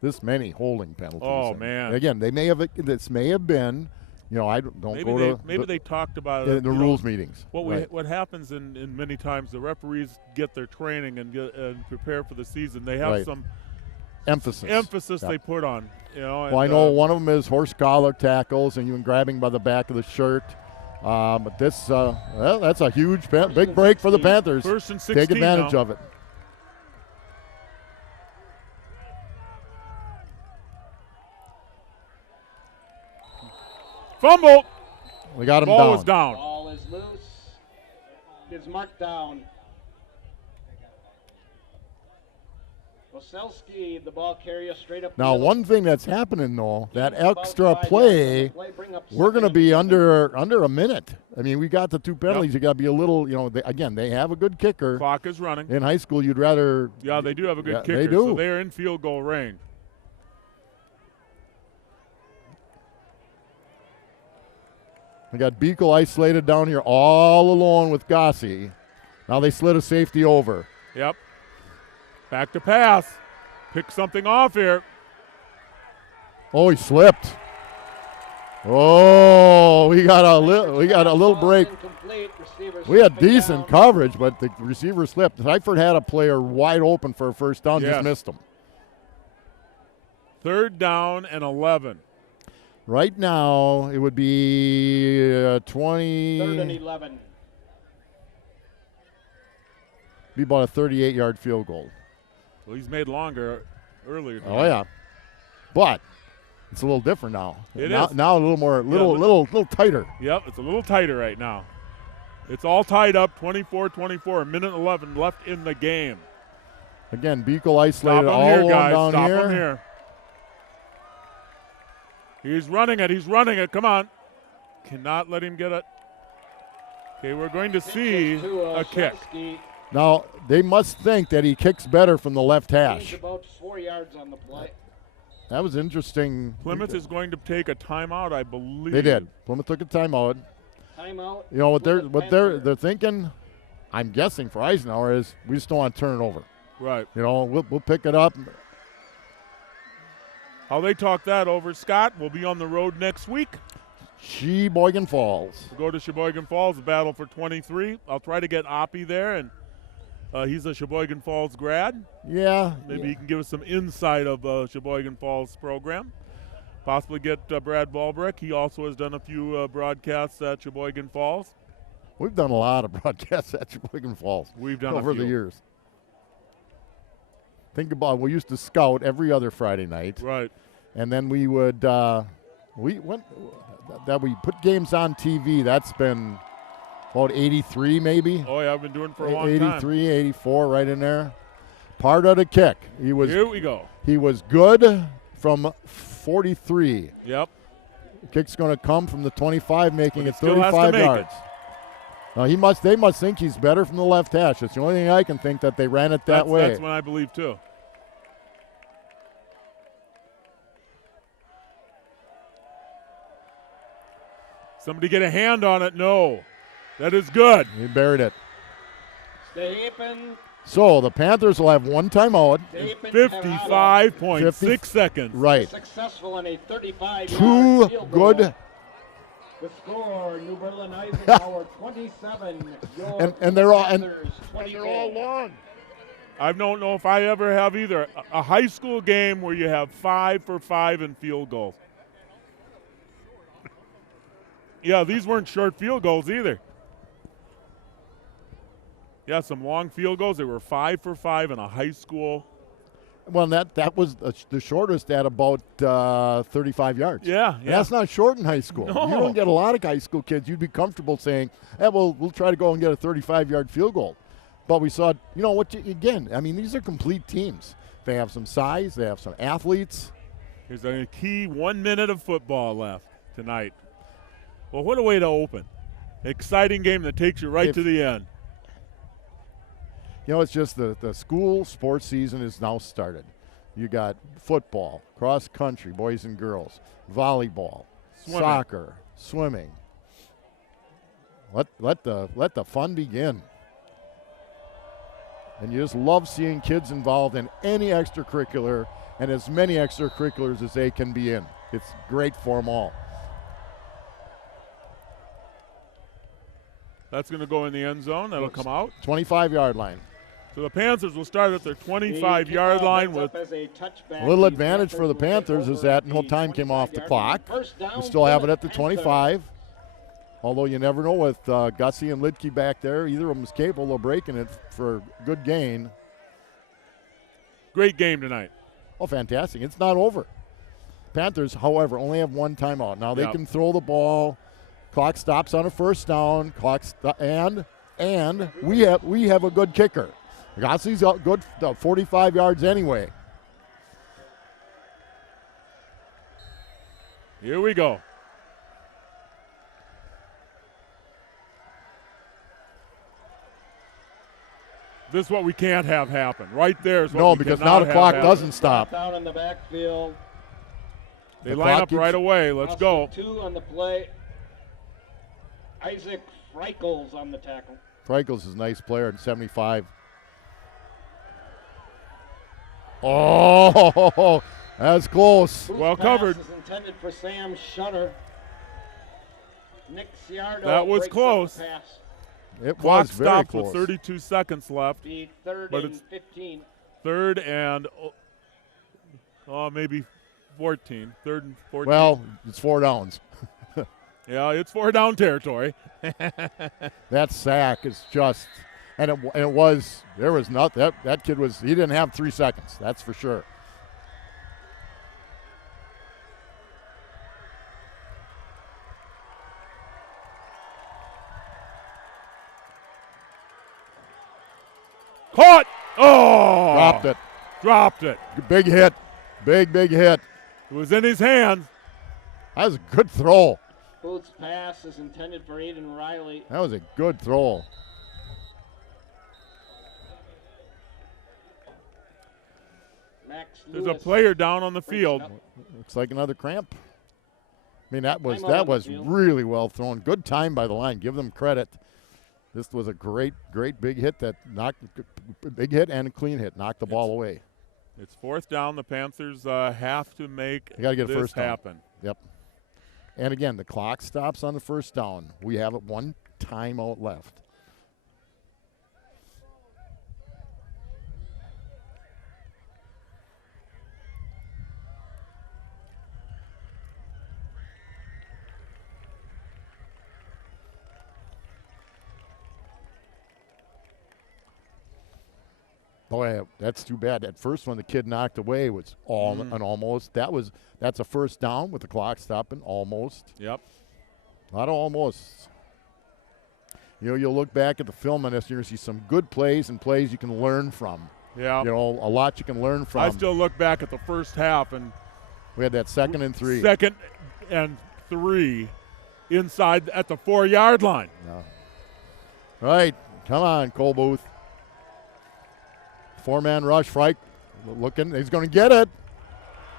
this many holding penalties. Oh, And man. Again, this may have been I don't Maybe go they to maybe they talked about the it. you know, rules meetings. Right. What happens in many times the referees get their training and prepare for the season. They have Right. some Emphasis. they put on. Well, I know one of them is horse collar tackles and you grabbing by the back of the shirt. But this, that's a huge, big break for the Panthers. First and 16 Take advantage now. of it. Fumble. We got him Ball down. was down. Ball is loose. It's marked down. Wasilski, the ball carrier, straight up. Now, the middle. one thing that's happening, though, that About extra 5 yards play, on the play, bring up we're going to second be and under a minute. I mean, we got the 2 penalties. You got to be a little, they have a good kicker. Clock is running. In high school, you'd rather. Yeah, they do have a good Yeah, kicker. they do. So they're in field goal range. We got Beagle isolated down here all alone with Gossi. Now they slid a safety over. Yep. Back to pass. Pick something off here. Oh, he slipped. Oh, we got a little break. incomplete. Receivers We had slipping decent down. coverage, but the receiver slipped. Seifert had a player wide open for a first down, Yes. just missed him. 3rd down and 11. Right now, it would be 20. 3rd and 11. Be about a 38-yard field goal. Well, he's made longer earlier. Oh yeah, but it's a little different now. It now, is. now a little more, but- little tighter. Yep, it's a little tighter right now. It's all tied up, 24-24, a minute 11 left in the game. Again, Beagle Stop isolated him all here, along guys. down Stop here. him here. He's running it. Come on. Cannot let him get it. Okay, we're going to see To, a kick. Wasilski. Now they must think that he kicks better from the left Gains hash. about 4 yards on the play. That was interesting. Plymouth is going to take a timeout, I believe. They did. Plymouth took a timeout. Timeout. You know what Plymouth they're Panther. thinking. I'm guessing for Eisenhower is we just don't want to turn it over. Right. We'll pick it up. How they talk that over, Scott, will be on the road next week. Sheboygan Falls. We'll go to Sheboygan Falls, a battle for 23. I'll try to get Oppie there, and he's a Sheboygan Falls grad. Yeah. Maybe he can give us some insight of Sheboygan Falls program. Possibly get Brad Balbrick. He also has done a few broadcasts at Sheboygan Falls. We've done a lot of broadcasts at Sheboygan Falls. We've done over a few. the years. Think about we used to scout every other Friday night, Right. and then we would we put games on TV. That's been about 83 maybe. Oh, yeah, I've been doing it for a long time. 83, 84, right in there. Part of the kick. He was Here we go. good from 43. Yep. Kick's going to come from the 25, making But it he still has to 35 make it. yards. Now they must think he's better from the left hash. It's the only thing I can think that they ran it that way. That's what I believe, too. Somebody get a hand on it. No. That is good. He buried it. Stapin. So the Panthers will have one timeout. 55.6 seconds. Right. Successful on a 35-yard Two field goal. good. The score: New Berlin Eisenhower 27. And they're all Panthers 24. long. I don't know if I ever have either. A high school game where you have 5 for 5 in field goals. Yeah, these weren't short field goals either. Yeah, some long field goals. They were 5 for 5 in a high school. Well, that was the shortest at about 35 yards. Yeah, And yeah. that's not short in high school. No. You don't get a lot of high school kids. You'd be comfortable saying, we'll try to go and get a 35-yard field goal. But we saw, again, I mean, these are complete teams. They have some size. They have some athletes. Here's a key 1 minute of football left tonight. Well, what a way to open. Exciting game that takes you right to the end. It's just the school sports season is now started. You got football, cross country, boys and girls, volleyball, Swimming. soccer, swimming. Let the fun begin. And you just love seeing kids involved in any extracurricular and as many extracurriculars as they can be in. It's great for them all. That's going to go in the end zone. That'll come out. 25-yard line. So the Panthers will start at their The 25-yard kickoff line ends with up as a touchback. A little The advantage for the Panthers is that no time came off the clock. We still have it at the 25. Although you never know with Gussie and Lidke back there. Either of them is capable of breaking it for good gain. great game tonight. Oh, fantastic. It's not over. Panthers, however, only have one timeout. Now they Yep. can throw the ball. Clock stops on a first down. And we have a good kicker. Gossie's got good 45 yards anyway. Here we go. This is what we can't have happen. Right there is what No, we because cannot now the have clock happen. doesn't stop. Down in the backfield. They The line clock up keeps- right away. Let's go. Austin 2 on the play. Isaac Freichels on the tackle. Frankel's is a nice player in 75. Oh, that's close. Whose Well pass covered. is intended for Sam Shutter. Nick Ciardo That was breaks up close. the pass. It Clock was very stops close. with 32 seconds left. The third But and it's- 15. Third and maybe 14. Third and 14. Well, it's 4 downs. yeah, it's 4 down territory. That sack is just, and it was, there was not, that kid was, he didn't have 3 seconds, that's for sure. Caught! Oh! Dropped it. Dropped it. Big hit. Big hit. It was in his hands. That was a good throw. Booth's pass is intended for Aiden Riley. That was a good throw. Max There's Lewis a player down on the breaks it field. up. Looks like another cramp. I mean, that was Timeout on the field. really well thrown. Good time by the line. Give them credit. This was a great big hit that knocked, big hit and a clean hit, knocked the ball away. It's 4th down. The Panthers have to make You gotta get a this first down. happen. Yep. And again, the clock stops on the first down. We have one timeout left. Boy, that's too bad. That first one the kid knocked away was an almost. That's a first down with the clock stopping almost. Yep. A lot of almost. You know, you'll look back at the film on this and you're going to see some good plays and plays you can learn from. Yeah. You know, a lot you can learn from. I still look back at the first half and We had that 2nd and 3. 2nd and 3 inside at the 4-yard line. Right. Come on, Cole Booth. 4-man rush. Freich looking. He's going to get it.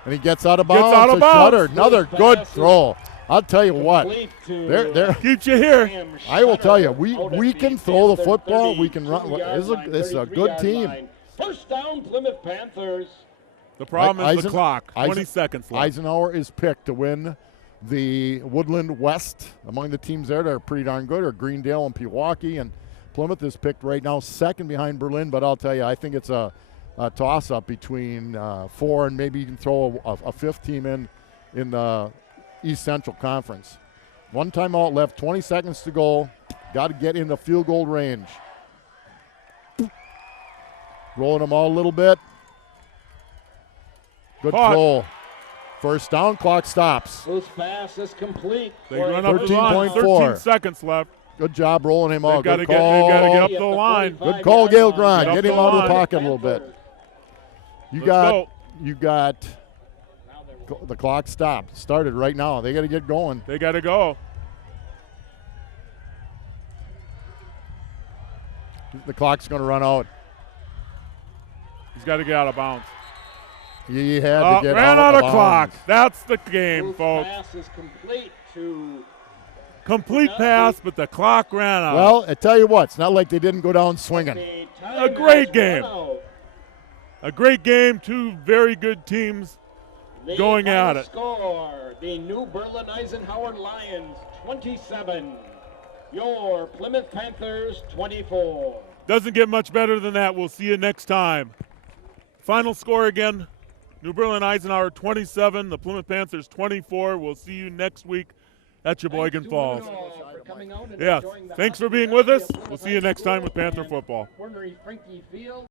And he gets out of bounds. out of to bounds. Shutter. Another good throw. I'll tell you what. Complete to They're Keeps you here. Sam I will tell you, Shutter we out at can the throw the Panther football. We can run. 32-yard line, This is a good 33-yard team. line. First down, Plymouth Panthers. The problem is the clock. 20 Eisen- seconds left. Eisenhower is picked to win the Woodland West. Among the teams there that are pretty darn good are Greendale and Pewaukee, and Plymouth is picked right now 2nd behind Berlin. But I'll tell you, I think it's a toss-up between 4 and maybe you can throw a 5th team in the East Central Conference. One timeout left, 20 seconds to go. Got to get in the field goal range. Rolling them all a little bit. Good Caught. throw. First down, clock stops. Whose pass is complete. They for run up the line. 13.4. 13 seconds left. Good job rolling him They've out. got to Good call. get up At the line. 45-yard Good call, Gail line. Grant. Get Get up him the out of the line. pocket a little bit. You Let's got, go. you got Now they're the clock stopped. Started right now. They got to get going. They got to go. The clock's going to run out. He's got to get out of bounds. He had to get Ran out out of bounds. clock. That's the game, Whose folks. pass is complete to Complete pass, but the clock ran out. Well, I tell you what, it's not like they didn't go down swinging. the A great timeout game. run out. A great game. 2 very good teams. The Going final at it. Score: the New Berlin Eisenhower Lions 27, your Plymouth Panthers 24. Doesn't get much better than that. We'll see you next time. Final score again, New Berlin Eisenhower 27, the Plymouth Panthers 24. We'll see you next week at Sheboygan Falls. Yeah, thanks for being with us. We'll see you next time with Panther football.